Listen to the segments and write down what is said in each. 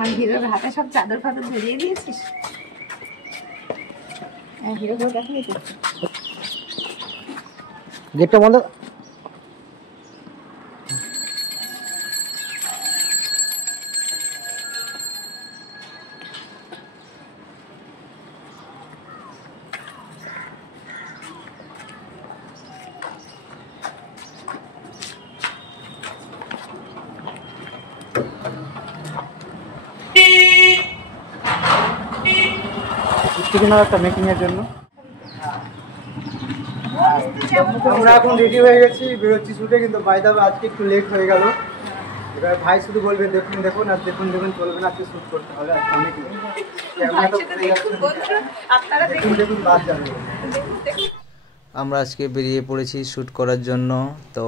আর হিরোর হাতে সব চাদর ফাদর ধরিয়ে দিয়েছিস? হিরো ঘর দেখাই তো, গেটটা বন্ধ। একটা মেকিং এর জন্য আমরা এখন রেডি হয়ে গেছি, বেরোচ্ছি শুটে। কিন্তু বাইরে আজকে একটু লেট হয়ে গেল। এবার ভাই শুধু বলবে দেখুন দেখুন, আর দেখুন দেখুন চলবে না, আজকে শুট করতে হবে। আমরা আজকে বেরিয়ে পড়েছি শ্যুট করার জন্য। তো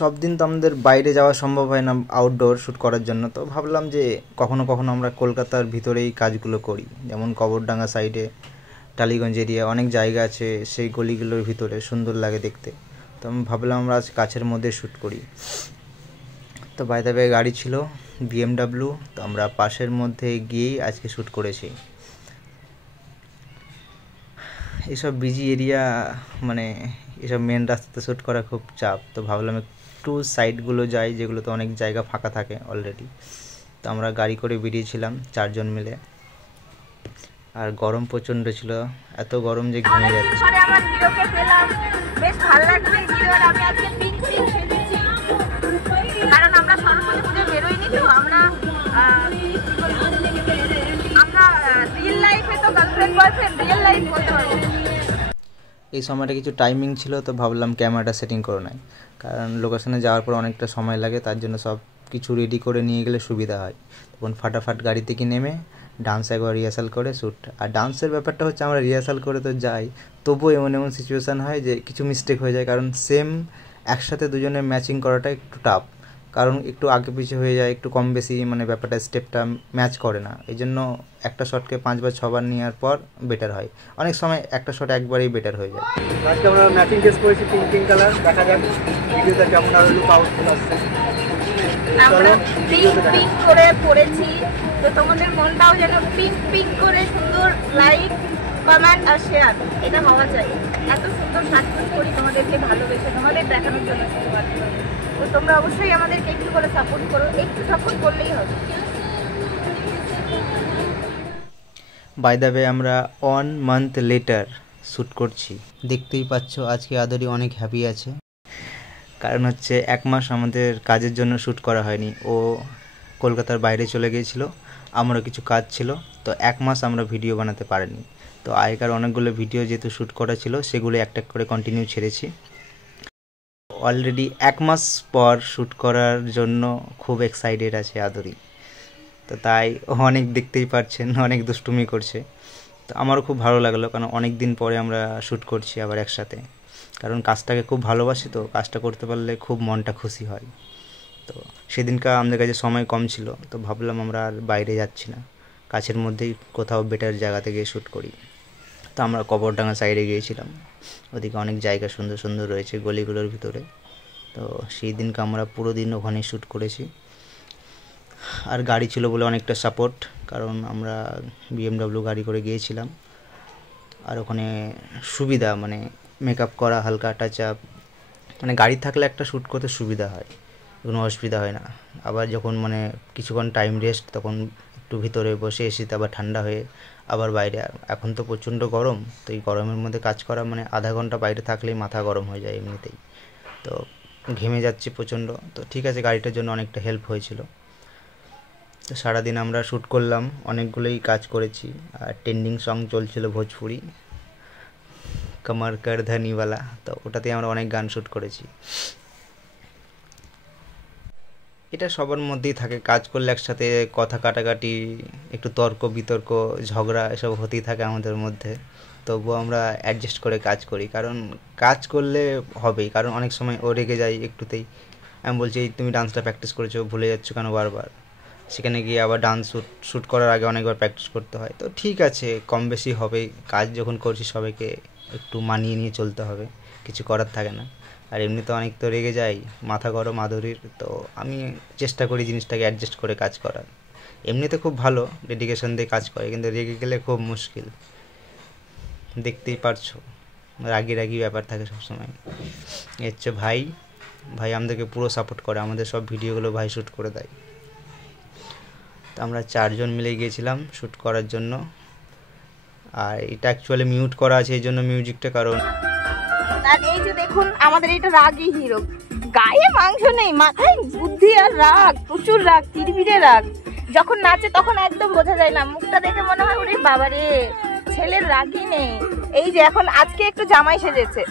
সব দিন তো আমাদের বাইরে যাওয়া সম্ভব হয় না আউটডোর শ্যুট করার জন্য। তো ভাবলাম যে কখনো কখনো আমরা কলকাতার ভিতরেই কাজগুলো করি, যেমন কবরডাঙ্গা সাইডে, টালিগঞ্জ এরিয়া অনেক জায়গা আছে, সেই গলিগুলোর ভিতরে সুন্দর লাগে দেখতে। তো আমি ভাবলাম আমরা আজ কাছের মধ্যে শ্যুট করি। তো বাইরে গাড়ি ছিল BMW, তো আমরা পাশের মধ্যে গিয়েই আজকে শ্যুট করেছি। এইসব বিজি এরিয়া মানে এসব মেন রাস্তাতে শ্যুট করা খুব চাপ। তো ভাবলাম একটু সাইডগুলো যাই, যেগুলোতে অনেক জায়গা ফাঁকা থাকে অলরেডি। তো আমরা গাড়ি করে বেরিয়েছিলাম 4 জন মিলে। আর গরম প্রচণ্ড ছিল, এত গরম যে ঘেমে যাচ্ছে। আমার হিরোকে পেলাম, বেশ ভালো লাগছে। হিরোর আমি আজকে পিঙ্ক পিঙ্ক সেজেছি, কারণ আমরা সরস্বতী পুজো বেরোইনি। তো আমরা রিয়েল লাইফে তো গার্লফ্রেন্ড বয়ফ্রেন্ড, রিয়েল লাইফ বলতে পারবো। এই সময়টা কিছু টাইমিং ছিল, তো ভাবলাম ক্যামেরাটা সেটিং করে নাই, কারণ লোকেশনে যাওয়ার পর অনেকটা সময় লাগে। তার জন্য সব কিছু রেডি করে নিয়ে গেলে সুবিধা হয়। তখন ফাটাফাট গাড়ি থেকে নেমে ডান্স একবার রিহার্সাল করে শ্যুট। আর ডান্সের ব্যাপারটা হচ্ছে আমরা রিহার্সাল করে তো যাই, তবুও এমন এমন সিচুয়েশান হয় যে কিছু মিস্টেক হয়ে যায়, কারণ সেম একসাথে দুজনের ম্যাচিং করাটা একটু টাফ। কারণ একটু আগে পিছিয়ে হয়ে যায়, একটু কম বেশি, মানে ব্যাপারটা স্টেপটা ম্যাচ করে না। এই জন্য একটা শটকে 5 বার 6 বার নেওয়ার পর বেটার হয়। অনেক সময় একটা শট একবারেই বেটার হয়ে যায়। আজকে আমরা ম্যাচিং ড্রেস পরেছি পিঙ্ক কালার, দেখা যাক ভিডিওটা কেমন আর লুক আউটফুল আসছে। আমরা পিঙ্ক পিঙ্ক করে পড়েছি, তো তোমাদের মনটাও যেন পিঙ্ক পিঙ্ক করে সুন্দর লাইক, কমেন্ট আর শেয়ার এটা হওয়া চাই। এত সুন্দর সাকসেস করি তোমাদেরকে ভালোবেসে, তোমাদের দেখানোর জন্য শুধুমাত্র। তো তোমরা অবশ্যই আমাদেরকে একটু করে সাপোর্ট করো, একটু সাপোর্ট করলেই হবে। বাই দ্য ওয়ে আমরা 1 মান্থ লেটার শ্যুট করছি। দেখতেই পাচ্ছ আজকে আদরি অনেক হ্যাপি আছে, কারণ হচ্ছে 1 মাস আমাদের কাজের জন্য শ্যুট করা হয়নি। ও কলকাতার বাইরে চলে গিয়েছিল, আমারও কিছু কাজ ছিল, তো 1 মাস আমরা ভিডিও বানাতে পারিনি। তো আগেকার অনেকগুলো ভিডিও যেহেতু শ্যুট করা ছিল, সেগুলো একটা করে কন্টিনিউ ছেড়েছি। অলরেডি 1 মাস পর শ্যুট করার জন্য খুব এক্সাইটেড আছে আদরি। তো তাই অনেক, দেখতেই পাচ্ছেন অনেক দুষ্টুমি করছে। তো আমারও খুব ভালো লাগলো, কারণ অনেক দিন পরে আমরা শ্যুট করছি আবার একসাথে। কারণ কাজটাকে খুব ভালোবাসি, তো কাজটা করতে পারলে খুব মনটা খুশি হয়। তো সেদিনকার আমাদের কাছে সময় কম ছিল, তো ভাবলাম আমরা আর বাইরে যাচ্ছি না, কাছের মধ্যেই কোথাও বেটার জায়গাতে গিয়ে শ্যুট করি। তো আমরা কবরডাঙ্গা সাইডে গিয়েছিলাম, ওদিকে অনেক জায়গা সুন্দর সুন্দর রয়েছে গলিগুলোর ভিতরে। তো সেই দিনকে আমরা পুরো দিন ওখানে শ্যুট করেছি। আর গাড়ি ছিল বলে অনেকটা সাপোর্ট, কারণ আমরা BMW গাড়ি করে গিয়েছিলাম। আর ওখানে সুবিধা, মানে মেকআপ করা, হালকা টাচ আপ, মানে গাড়ি থাকলে একটা শ্যুট করতে সুবিধা হয়, কোনো অসুবিধা হয় না। আবার যখন মানে কিছুক্ষণ টাইম রেস্ট, তখন একটু ভিতরে বসে এসিতে আবার ঠান্ডা হয়ে আবার বাইরে। এখন তো প্রচণ্ড গরম, তো এই গরমের মধ্যে কাজ করা মানে আধা ঘন্টা বাইরে থাকলেই মাথা গরম হয়ে যায় এমনিতেই। তো ঘেমে যাচ্ছি প্রচণ্ড। তো ঠিক আছে, গাড়িটার জন্য অনেকটা হেল্প হয়েছিল। তো সারাদিন আমরা শ্যুট করলাম, অনেকগুলোই কাজ করেছি। আর ট্রেন্ডিং সং চলছিল ভোজপুরি, কমর কর ধানিওয়ালা, তো ওটাতে আমরা অনেক গান শ্যুট করেছি। এটা সবার মধ্যেই থাকে, কাজ করলে একসাথে কথা কাটাকাটি, একটু তর্ক বিতর্ক, ঝগড়া এসব হতেই থাকে আমাদের মধ্যে। তবুও আমরা অ্যাডজাস্ট করে কাজ করি, কারণ কাজ করলে হবেই। কারণ অনেক সময় ও রেগে যায় একটুতেই, আমি বলছি তুমি ডান্সটা প্র্যাকটিস করেছো, ভুলে যাচ্ছ কেন বারবার। সেখানে গিয়ে আবার ডান্স শ্যুট করার আগে অনেকবার প্র্যাকটিস করতে হয়। তো ঠিক আছে, কম বেশি হবেই, কাজ যখন করছি সবাইকে একটু মানিয়ে নিয়ে চলতে হবে, কিছু করার থাকে না। আর এমনিতে অনেক তো রেগে যাই, মাথা গরম আদরির, তো আমি চেষ্টা করি জিনিসটাকে অ্যাডজাস্ট করে কাজ করার। এমনিতে খুব ভালো ডেডিকেশন দিয়ে কাজ করে, কিন্তু রেগে গেলে খুব মুশকিল, দেখতেই পারছো, রাগি রাগি ব্যাপার থাকে সবসময়। এর হচ্ছে ভাই, ভাই আমাদেরকে পুরো সাপোর্ট করে, আমাদের সব ভিডিওগুলো ভাই শ্যুট করে দেয়। তো আমরা 4 জন মিলে গিয়েছিলাম শ্যুট করার জন্য। আর এটা অ্যাকচুয়ালি মিউট করা আছে এই জন্য মিউজিকটা, কারণ আর এই যে দেখুন আমাদের এটা রাগী হিরো, গায়ে মাংস নেই, মাথায় বুদ্ধি আর রাগ, প্রচুর রাগ, তিরবিরে রাগ। যখন নাচে তখন একদম বোঝা যায় না, মুখটা দেখে মনে হয় ওরে বাবারে ছেলের রাগই নেই। এই যে এখন আজকে একটু জামাই সেজেছে,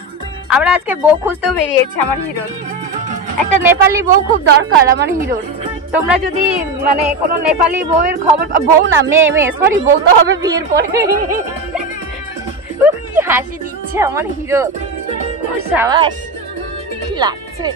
আমরা আজকে বউ খুঁজতেও বেরিয়েছি আমার হিরোর। একটা নেপালি বউ খুব দরকার আমার হিরোর। তোমরা যদি মানে কোনো নেপালি বউয়ের খবর, বউ না মেয়ে সরি, বউ তো হবে বিয়ের পরে। কি হাসি দিচ্ছে আমার হিরো, সাবাস, কি লাগছে।